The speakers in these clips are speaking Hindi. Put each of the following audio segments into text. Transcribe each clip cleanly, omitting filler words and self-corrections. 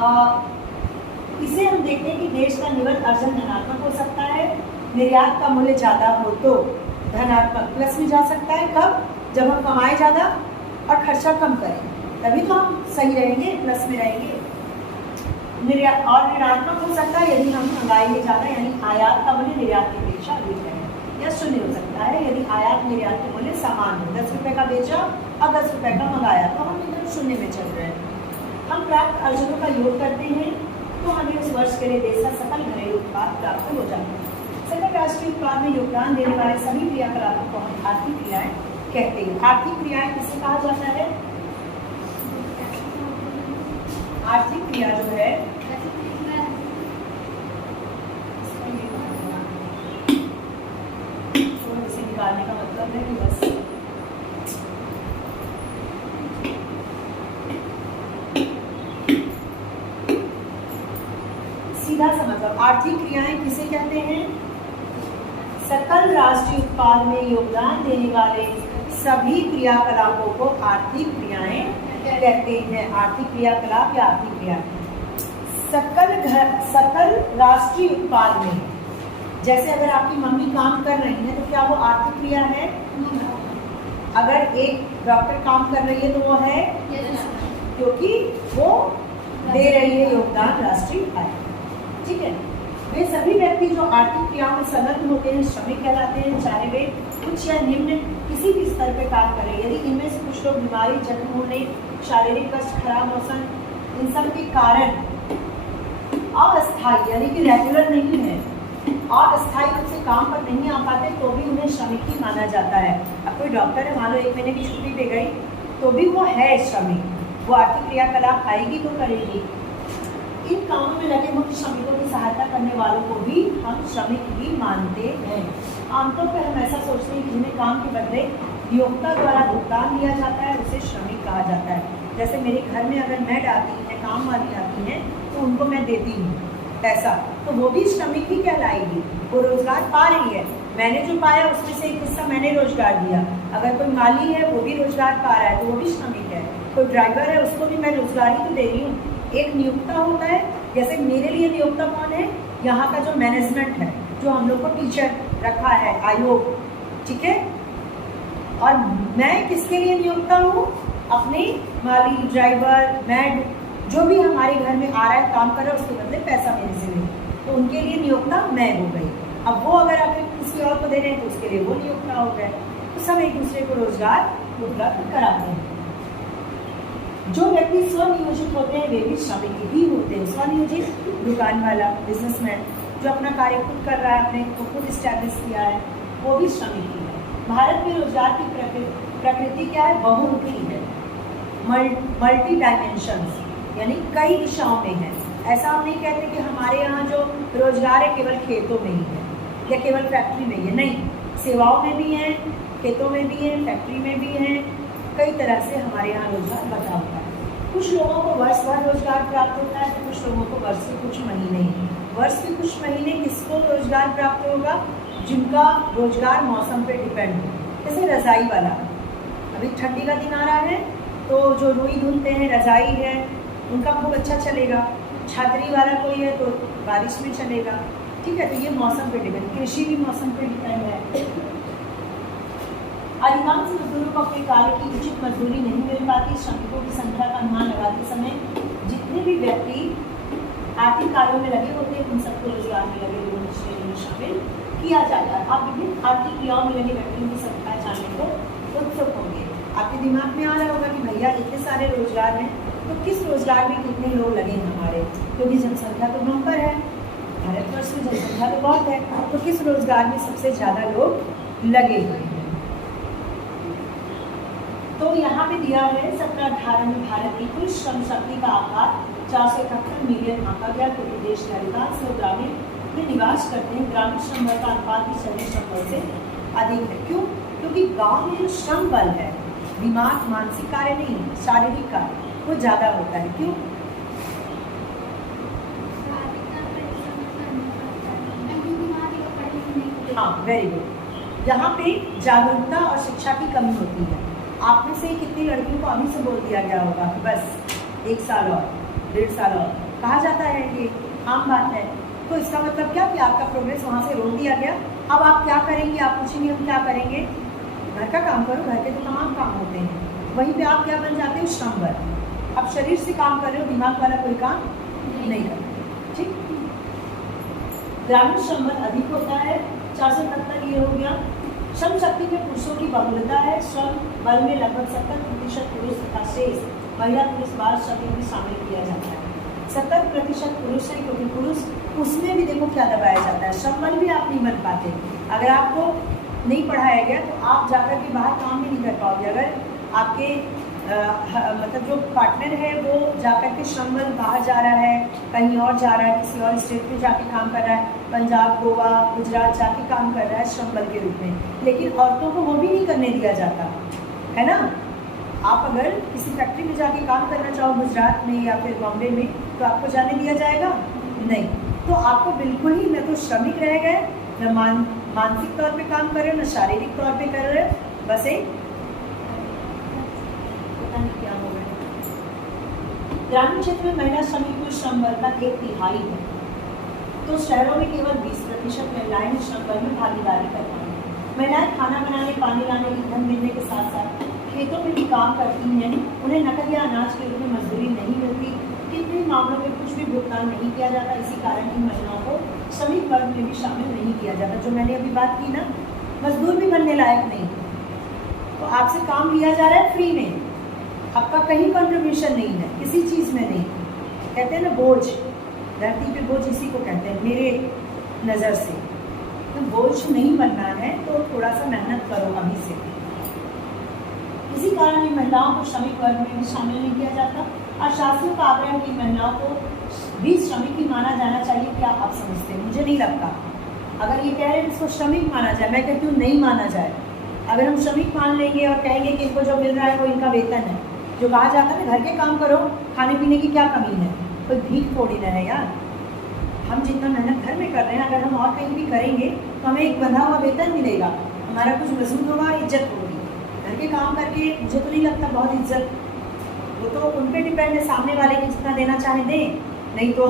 इसे हम देखते हैं कि देश का निवल अर्जन धनात्मक हो सकता है, निर्यात का मूल्य ज़्यादा हो तो धनात्मक प्लस में जा सकता है। कब? जब हम कमाए ज़्यादा और खर्चा कम करें, तभी तो हम सही रहेंगे, प्लस में रहेंगे। निर्यात और ऋणात्मक हो सकता है यदि हम मंगाएंगे ज़्यादा, यानी आयात का मूल्य निर्यात की अपेक्षा अधिक है। या शून्य हो सकता है यदि आयात निर्यात के मूल्य समान हो, 10 रुपये का बेचा और 10 रुपये का मंगाया, तो हम एकदम शून्य में चल रहे हैं। हम प्राप्त अर्जनों का योग करते हैं तो हमें उस वर्ष के लिए देश का सकल घरेलू उत्पाद प्राप्त हो जाता है। सकल राष्ट्रीय उत्पाद में योगदान देने वाले सभी क्रियाकलापों को हम आर्थिक क्रियाएं कहते हैं। आर्थिक क्रियाएं किसे कहा जाता है? आर्थिक क्रिया जो है इसे निकालने का मतलब है कि बस सीधा सा मतलब आर्थिक क्रियाएं किसे कहते हैं? सकल राष्ट्रीय उत्पाद में योगदान देने वाले सभी क्रियाकलापों को आर्थिक क्रियाएं कहते हैं। आर्थिक क्रियाकलाप या आर्थिक क्रिया सकल राष्ट्रीय उत्पाद में, जैसे अगर आपकी मम्मी काम कर रही है तो क्या वो आर्थिक क्रिया है? अगर एक डॉक्टर काम कर रही है तो वो है, क्योंकि वो दे रही है योगदान राष्ट्रीय आय। ठीक है, वे सभी व्यक्ति जो आर्थिक क्रियाओं में संलग्न होते हैं श्रमिक कहलाते हैं, चाहे वे उच्च या निम्न किसी भी स्तर पर काम करें। यदि इनमें से कुछ लोग बीमारी, जख्म होने, शारीरिक कष्ट, खराब मौसम, इन सब के कारण अस्थायी यानी कि रेगुलर नहीं है, अस्थायी रूप से काम पर नहीं आ पाते, तो भी उन्हें श्रमिक ही माना जाता है। अब कोई डॉक्टर है, मान लो 1 महीने की छुट्टी पे गई, तो भी वो है श्रमिक, वो आर्थिक क्रियाकलाप आएगी तो करेगी। इन कामों में लगे मुख्य श्रमिकों की सहायता करने वालों को भी हम श्रमिक ही मानते हैं। आमतौर पर हम ऐसा सोचते हैं कि जिन्हें काम के बदले नियोक्ता द्वारा भुगतान दिया जाता है उसे श्रमिक कहा जाता है। जैसे मेरे घर में अगर मैड आती है, काम वाली आती हैं, तो उनको मैं देती हूँ पैसा, तो वो भी श्रमिक ही कहलाएगी। वो रोजगार पा रही है, मैंने जो पाया उसमें से एक हिस्सा मैंने रोजगार दिया। अगर कोई माली है वो भी रोजगार पा रहा है तो वो भी श्रमिक है। कोई ड्राइवर है उसको भी मैं रोजगार ही तो दे रही हूँ। एक नियोक्ता होता है, जैसे मेरे लिए नियोक्ता कौन है? यहाँ का जो मैनेजमेंट है, जो हम लोग को टीचर रखा है, आयोग, ठीक है। और मैं किसके लिए नियोक्ता हूँ? अपने माली, ड्राइवर, मैड, जो भी हमारे घर में आ रहा है, काम कर रहा है, उसके बदले पैसा मेरे से ले, तो उनके लिए नियोक्ता मैं हो गई। अब वो अगर आगे किसी और को दे रहे हैं तो उसके लिए वो नियोक्ता हो गए। तो सब एक दूसरे को रोजगार उपलब्ध कराते हैं। जो व्यक्ति स्वनियोजित होते हैं वे भी श्रमिक ही होते हैं। स्वनियोजित दुकान वाला, बिजनेसमैन जो अपना कार्य खुद कर रहा है, अपने को खुद इस्टेब्लिश किया है, वो भी श्रमिक ही है। भारत में रोजगार की प्रकृति क्या है? बहुमुखी है, मल्टी डायमेंशंस, यानी कई दिशाओं में है। ऐसा हम नहीं कहते कि हमारे यहाँ जो रोजगार है केवल खेतों में ही है या केवल फैक्ट्री में ही है, नहीं, सेवाओं में भी है, खेतों में भी है, फैक्ट्री में भी है, कई तरह से हमारे यहाँ रोजगार बटा होता है। कुछ लोगों को वर्ष भर रोजगार प्राप्त होता है तो कुछ लोगों को वर्ष के कुछ महीने ही। वर्ष के कुछ महीने किसको रोजगार प्राप्त होगा? जिनका रोजगार मौसम पे डिपेंड हो। जैसे रजाई वाला, अभी ठंडी का दिन आ रहा है तो जो रुई धुलते हैं, रजाई है, उनका खूब अच्छा चलेगा। छात्री वाला कोई है तो बारिश में चलेगा, ठीक है। तो ये मौसम पे डिपेंड, कृषि भी मौसम पे डिपेंड है। अधिकांश मजदूरों को अपने कार्य की उचित मजदूरी नहीं मिल पाती। श्रमिकों की संख्या का अनुमान लगाते समय जितने भी व्यक्ति आर्थिक कार्यों में लगे होते हैं उन सबको रोजगार में लगे लोगों श्रेणी में शामिल किया जाता है। आप विभिन्न आर्थिक क्रियाओं में लगे व्यक्तियों की संख्या जानने को उत्सुक होंगे। आपके दिमाग में आ रहा होगा कि भैया इतने सारे रोजगार हैं तो किस रोजगार में कितने लोग लगे हमारे, क्योंकि जनसंख्या तो बम्पर है, भारतवर्ष में जनसंख्या तो बहुत है, तो किस रोजगार में सबसे ज़्यादा लोग लगे हुए हैं। तो यहाँ पे दिया है 1718 में भारत की कुल श्रम शक्ति का आकार 471 मिलियन आंका गया, क्योंकि देश के अधिकांश लोग ग्रामीण में निवास करते हैं। ग्रामीण श्रम बल का अनुपात भी शहरी श्रम बल से अधिक है। क्यों? क्योंकि गांव में जो श्रम बल है, दिमाग, मानसिक कार्य नहीं, शारीरिक कार्य, वो ज़्यादा होता है। क्यों? हाँ, वेरी गुड। यहाँ पे जागरूकता और शिक्षा की कमी होती है। आप में से कितनी लड़कियों को अभी से बोल दिया गया होगा कि बस 1 साल और 1.5 साल और कहा जाता है, ये आम बात है। तो इसका मतलब क्या कि आपका प्रोग्रेस वहाँ से रोक दिया गया। अब आप क्या करेंगे, आप पूछेंगे हम क्या करेंगे, घर का काम करो, घर के तो तमाम काम होते हैं। वहीं पे आप क्या बन जाते हो, श्रमवर। अब शरीर से काम कर रहे हो, दिमाग वाला कोई काम नहीं करते। ठीक, ग्रामीण श्रम बल अधिक होता है, 477 ये हो गया। श्रम शक्ति में पुरुषों की बहुलता है, श्रम बल में लगभग 70% पुरुष तथा शेष महिला पुरुष बाल श्रमिक भी शामिल किया जाता है। 70% पुरुष है क्योंकि पुरुष उसमें भी देखो क्या दबाया जाता है, श्रम बल भी आप नहीं बन पाते। अगर आपको नहीं पढ़ाया गया तो आप जाकर के बाहर काम भी नहीं कर पाओगे। अगर आपके मतलब जो पार्टनर है वो जाकर के श्रम बल बाहर जा रहा है, कहीं और जा रहा है, किसी और स्टेट में जाके काम कर रहा है, पंजाब, गोवा, गुजरात जाके काम कर रहा है श्रम बल के रूप में, लेकिन औरतों को वो भी नहीं करने दिया जाता है ना। आप अगर किसी फैक्ट्री में जाके काम करना चाहो गुजरात में या फिर बॉम्बे में, तो आपको जाने दिया जाएगा नहीं। तो आपको बिल्कुल ही न तो श्रमिक रह गए, न मानसिक तौर पे काम कर रहे हो, न शारीरिक तौर पे कर रहे हो, बस एक क्या हो गया। ग्रामीण क्षेत्र में महिला श्रमिक कुल श्रम बल का 1/3 है, तो शहरों में केवल 20% महिलाएं श्रम बल में भागीदारी करती हैं। महिलाएं खाना बनाने, पानी लाने, ईंधन मिलने के साथ साथ खेतों में भी काम करती हैं। उन्हें नकद या अनाज के रूप में मजदूरी नहीं मिलती। कितने मामलों में कुछ भी भुगतान नहीं किया जाता। इसी कारण इन महिलाओं को श्रमिक वर्ग में भी शामिल नहीं किया जाता। जो मैंने अभी बात की ना, मजदूर भी बनने लायक नहीं, तो आपसे काम लिया जा रहा है फ्री में, आपका कहीं कंट्रीब्यूशन नहीं है, किसी चीज़ में नहीं। कहते हैं ना बोझ, धरती पे बोझ इसी को कहते हैं मेरे नज़र से। तो बोझ नहीं बनना है तो थोड़ा सा मेहनत करो अभी से। इसी कारण इन महिलाओं को श्रमिक वर्ग में भी शामिल नहीं किया जाता। और शास्त्रों का आग्रह है कि महिलाओं को भी श्रमिक ही माना जाना चाहिए। क्या आप समझते हैं? मुझे नहीं लगता। अगर ये कह रहे हैं इसको श्रमिक माना जाए, मैं कहती हूँ नहीं माना जाए। अगर हम श्रमिक मान लेंगे और कहेंगे कि इनको जो मिल रहा है वो इनका वेतन है, जो कहा जाता है घर के काम करो, खाने पीने की क्या कमी है, कोई भीख थोड़ी ना है यार। हम जितना मेहनत घर में कर रहे हैं, अगर हम और कहीं भी करेंगे तो हमें एक बंधा हुआ वेतन मिलेगा, हमारा कुछ वसूल होगा, इज्जत होगी। घर के काम करके मुझे तो नहीं लगता बहुत इज्जत, वो तो उन पर डिपेंड है, सामने वाले के जितना देना चाहे दें, नहीं तो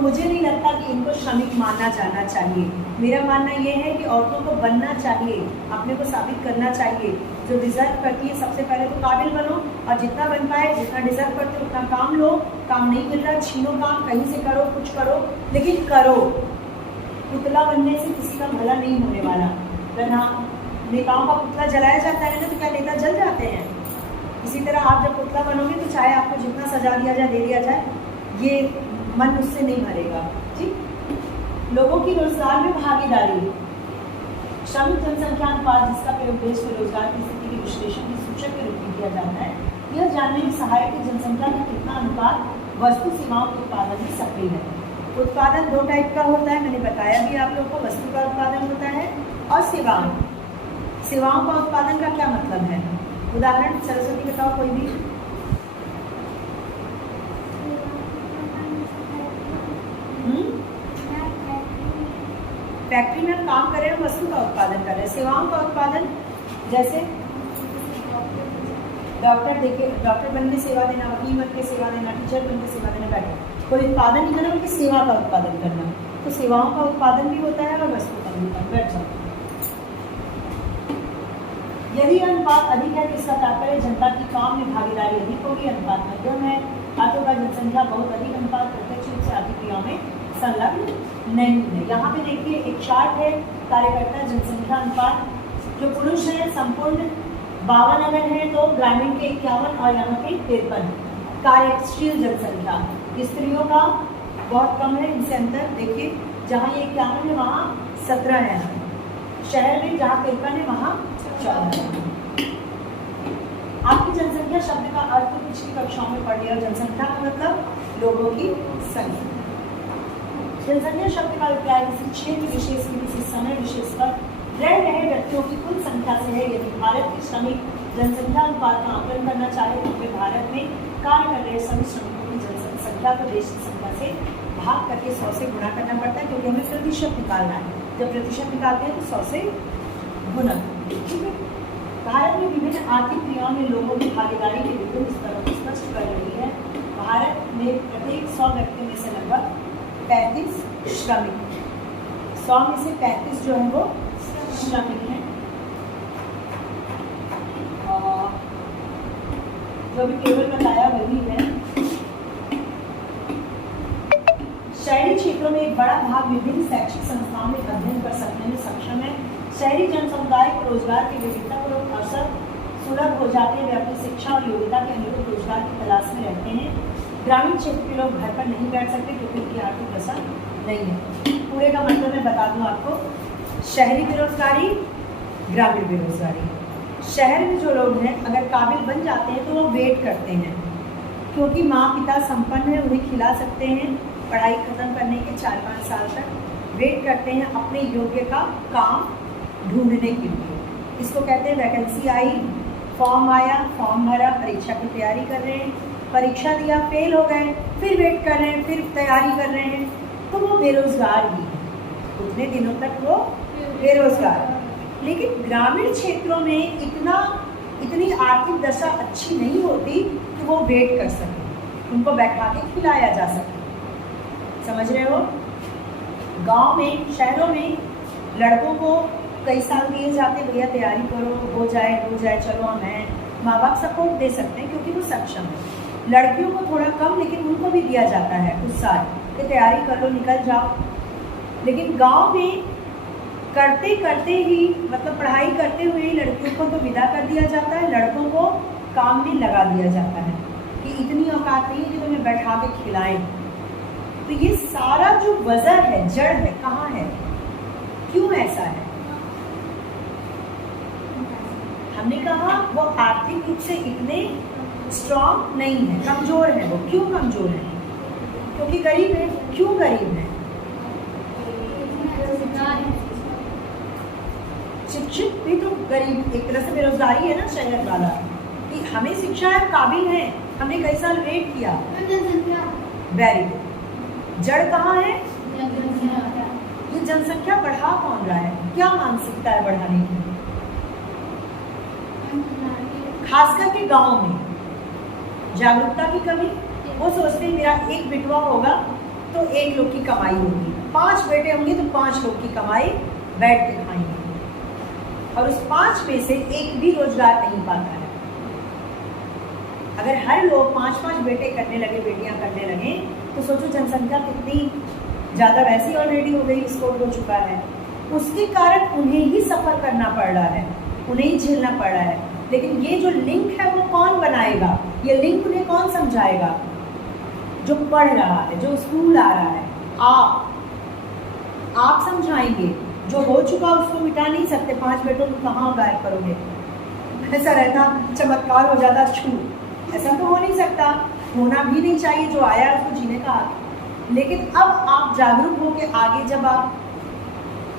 मुझे नहीं लगता कि इनको श्रमिक माना जाना चाहिए। मेरा मानना ये है कि औरतों को बनना चाहिए, अपने को साबित करना चाहिए। जो डिज़र्व करती है सबसे पहले तो काबिल बनो, और जितना बन पाए, जितना डिज़र्व करते हो उतना काम लो। काम नहीं मिल रहा छीनो काम, कहीं से करो, कुछ करो, लेकिन करो। पुतला बनने से किसी का भला नहीं होने वाला। वरना नेताओं का पुतला जलाया जाता है ना, तो क्या नेता जल जाते हैं? इसी तरह आप जब पुतला बनोगे तो चाहे आपको जितना सजा दिया जाए, दे दिया जाए, ये मन उससे नहीं भरेगा। ठीक, लोगों की रोजगार में भागीदारी, श्रमिक जनसंख्या अनुपात जिसका प्रयोग देश में रोजगार की स्थिति के विश्लेषण की सूचक के रूप में किया जाता है, यह जानने में सहायक है जनसंख्या का कितना अनुपात वस्तु सेवाओं के उत्पादन में सक्रिय है। उत्पादन 2 टाइप का होता है, मैंने बताया भी आप लोग को। वस्तु का उत्पादन होता है और सेवाओं का उत्पादन का क्या मतलब है? उदाहरण सरस्वती बताओ कोई भी। फैक्ट्री में हम काम कर रहे हैं, वस्तु का उत्पादन कर रहे हैं। सेवाओं का उत्पादन जैसे डॉक्टर देखे, डॉक्टर बन के सेवा देना, वकील बन के सेवा देना, टीचर बन के सेवा देना, बैठे कोई उत्पादन नहीं करना बल्कि सेवा का उत्पादन करना। तो सेवाओं का उत्पादन भी होता है और वस्तु का भी उत्पादन। बैठ जाओ। यदि अनुपात अधिक है तो इसका तात्पर्य जनता की काम में भागीदारी अधिक होगी। अनुपात मध्यम है, हाथों का जनसंख्या बहुत अधिक अनुपात प्रत्यक्ष रूप से आर्थिक क्रियाओं में संलग्न नहीं है। यहाँ पे देखिए एक चार्ट है, कार्यकर्ता जनसंख्या अनुपात। जो पुरुष है संपूर्ण 52 अगर है तो ग्रामीण के 51 और यहाँ पे 53। कार्यशील जनसंख्या स्त्रियों का बहुत कम है, इनसे अंतर देखिए, जहाँ ये 51 है वहाँ 17 है, शहर में जहाँ 53 है वहाँ 14 है। आपकी जनसंख्या शब्द का अर्थ तो पिछली कक्षाओं में पढ़ लिया। जनसंख्या का मतलब लोगों की संख्या। जनसंख्या शब्द का अभिप्राय किसी क्षेत्र विशेष में किसी समय विशेष पर रह रहे व्यक्तियों की कुल संख्या से है। यदि भारत की श्रमिक जनसंख्या अनुपात का आकलन करना चाहे तो हमें भारत में कार्य कर रहे सभी श्रमिकों की जनसंख्या को देश की संख्या से भाग करके 100 से गुणा करना पड़ता है, क्योंकि हमें प्रतिशत निकालना है। जब प्रतिशत निकालते हैं तो 100 से गुना। भारत में विभिन्न आर्थिक क्रियाओं में लोगों की भागीदारी के विभिन्न स्तरों को स्पष्ट कर रही है। भारत 100 व्यक्तियों में से लगभग 35 श्रमिक, 100 में से 35 जो है वो श्रमिक हैं। और जो भी टेबल बताया वही है। शहरी क्षेत्रों में एक बड़ा भाग विभिन्न शैक्षिक संस्थाओं में अध्ययन कर सकने में सक्षम है। शहरी जन समुदाय को रोजगार की विविधतापूर्ण अवसर सुलभ हो जाते हैं। वे अपनी शिक्षा और योग्यता के अनुरूप रोजगार की तलाश में रहते हैं। ग्रामीण क्षेत्र के लोग घर पर नहीं बैठ सकते क्योंकि उनकी आर्थिक दशा नहीं है। पूरे का मतलब मैं बता दूं आपको, शहरी बेरोजगारी, ग्रामीण बेरोजगारी। शहर में जो लोग हैं अगर काबिल बन जाते हैं तो वो वेट करते हैं, क्योंकि माँ पिता संपन्न है, उन्हें खिला सकते हैं। पढ़ाई खत्म करने के 4-5 साल तक वेट करते हैं अपने योग्य का काम ढूंढने के लिए। इसको कहते हैं वैकेंसी आई, फॉर्म आया, फॉर्म भरा, परीक्षा की तैयारी कर रहे हैं, परीक्षा दिया, फेल हो गए, फिर वेट कर रहे हैं, फिर तैयारी कर रहे हैं, तो वो बेरोजगार ही है। उतने दिनों तक वो बेरोजगार। लेकिन ग्रामीण क्षेत्रों में इतनी आर्थिक दशा अच्छी नहीं होती कि वो वेट कर सके, उनको बैठा के खिलाया जा सके। समझ रहे हो? गांव में, शहरों में लड़कों को कई साल दिए जाते, भैया तैयारी करो, हो जाए, चलो मैं, माँ बाप सपोर्ट दे सकते हैं क्योंकि वो सक्षम है। लड़कियों को थोड़ा कम, लेकिन उनको भी दिया जाता है कुछ साल कि तैयारी कर लो, निकल जाओ। लेकिन गांव में करते करते ही, मतलब पढ़ाई करते हुए ही लड़कियों को तो विदा कर दिया जाता है, लड़कों को काम में लगा दिया जाता है कि इतनी औकात नहीं है कि तुम्हें बैठा के खिलाएं। तो ये सारा जो वजह है, जड़ है, कहाँ है, क्यों ऐसा है? हमने कहा वो आर्थिक रूप से इतने स्ट्रॉन्ग नहीं है, कमजोर है। वो क्यों कमजोर है? क्योंकि गरीब है। क्यों गरीब है? शिक्षित भी तो गरीब, एक तरह से बेरोजगारी है ना शहर वाला, कि हमें शिक्षा है, काबिल है, हमने कई साल वेट किया। Very good. जड़ कहाँ है? ये जनसंख्या बढ़ा कौन रहा है? क्या मानसिकता है बढ़ाने की? खास करके गांव में जागरूकता की कमी। वो सोचते हैं मेरा एक बिटवा होगा तो 1 लोग की कमाई होगी, 5 बेटे होंगे तो 5 लोग की कमाई बैठ के खाएंगे, और उस 5 में से एक भी रोजगार नहीं पाता है। अगर हर लोग 5-5 बेटे करने लगे, बेटियां करने लगे, तो सोचो जनसंख्या कितनी ज़्यादा वैसी ऑलरेडी हो गई, स्कोर हो चुका है। उसके कारण उन्हें ही सफ़र करना पड़ रहा है, उन्हें ही झेलना पड़ रहा है। लेकिन ये जो लिंक है वो कौन बनाएगा? ये लिंक उन्हें कौन समझाएगा? जो पढ़ रहा है, जो स्कूल आ रहा है, आप समझाएंगे। जो हो चुका उसको मिटा नहीं सकते। 5 बेटों को कहाँ गायब करोगे? ऐसा रहता चमत्कार हो जाता, छू, ऐसा तो हो नहीं सकता, होना भी नहीं चाहिए। जो आया उसको जीने का हक। लेकिन अब आप जागरूक हो के आगे जब आप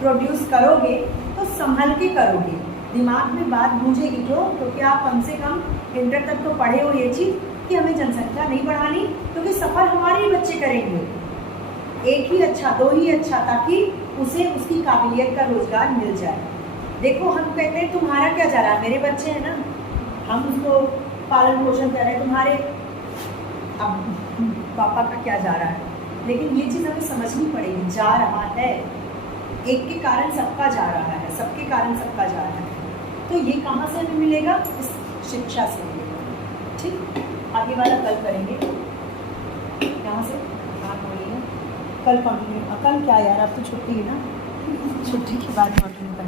प्रोड्यूस करोगे तो संभल के करोगे, दिमाग में बात गूंजेगी। क्योंकि आप कम से कम इंटर तक तो पढ़े हो ये चीज़ कि हमें जनसंख्या नहीं बढ़ानी, क्योंकि सफ़र हमारे ही बच्चे करेंगे, एक ही अच्छा, 2 ही अच्छा, ताकि उसे उसकी काबिलियत का रोजगार मिल जाए। देखो हम कहते हैं तुम्हारा क्या जा रहा है, मेरे बच्चे हैं ना, हम उसको पालन पोषण कर रहे हैं, तुम्हारे अब पापा का क्या जा रहा है। लेकिन ये चीज़ हमें समझनी पड़ेगी, जा रहा है, एक के कारण सबका जा रहा है, सबके कारण सबका जा रहा है। तो ये कहाँ से हमें मिलेगा? इस शिक्षा से मिलेगा। ठीक, आगे वाला कल करेंगे। यहाँ से बात हो रही है, कल कंटिन्यू। कल क्या यार, अब तो छुट्टी है ना, छुट्टी के बाद कंटिन्यू करेंगे।